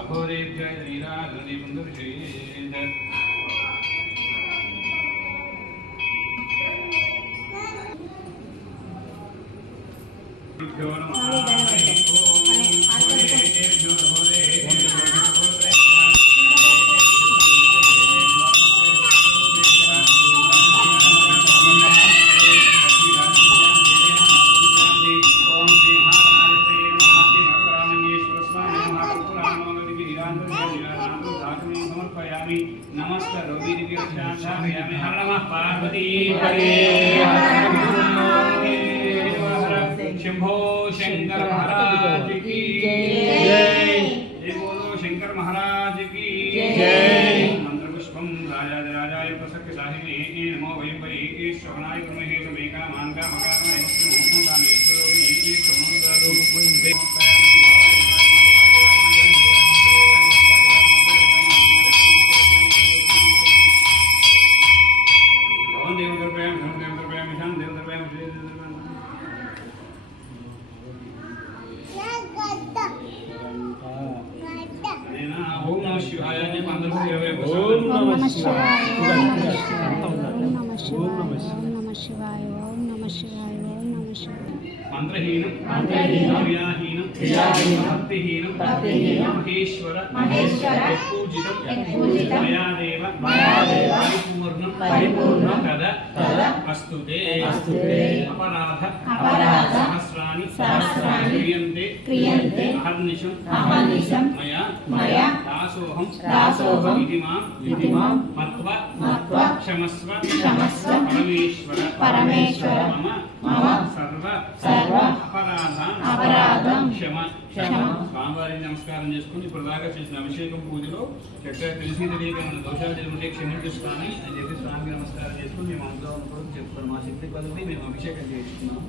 अघोरेभ्यः नीराजनीबन्धुविषयेन्द्र शंभो शंकर महाराज की जय। बोलो शंकर महाराज की जय। मंत्र पुष्पम राजाधिराजाय प्रसक्य साहिने नमो वयं वै श्रवणाय ब्रह्महे समेका मानका मकानाय नमो रामेश्वरोमि श्रवणोदारो भवन देवदर्पयाम धन देवदर्पयाम ईशान देवदर्पयाम श्री देवदर्पयाम ओम नमः शिवाय ने 1520 ओम नमः शिवाय ओम नमः शिवाय ओम नमः शिवाय ओम नमः शिवाय ओम नमः शिवाय मंत्रहीन क्रियाहीन भक्तिहीन महेश्वर पूजित मया देव परिपूर्ण तद अस्तुते अपराध सहस्राणि क्रियन्ते अहर्निशं मया दासोऽहम् इति मां मत्वा क्षमस्व परमेश्वर मम सर्व अपराधं क्षम స్వామివారికి నమస్కారం చేసుకుని ఇప్పుడు దాకా చేసిన అభిషేకం పూజలో ఎక్కడ తెలిసి తెలియక మన దోషాలు జరిగితే క్షమించుస్తాను అని చెప్పి స్వామికి నమస్కారం చేసుకుని మేము అందులో చెప్తాం మా శక్తి పద్ధతి మేము అభిషేకం చేస్తున్నాం.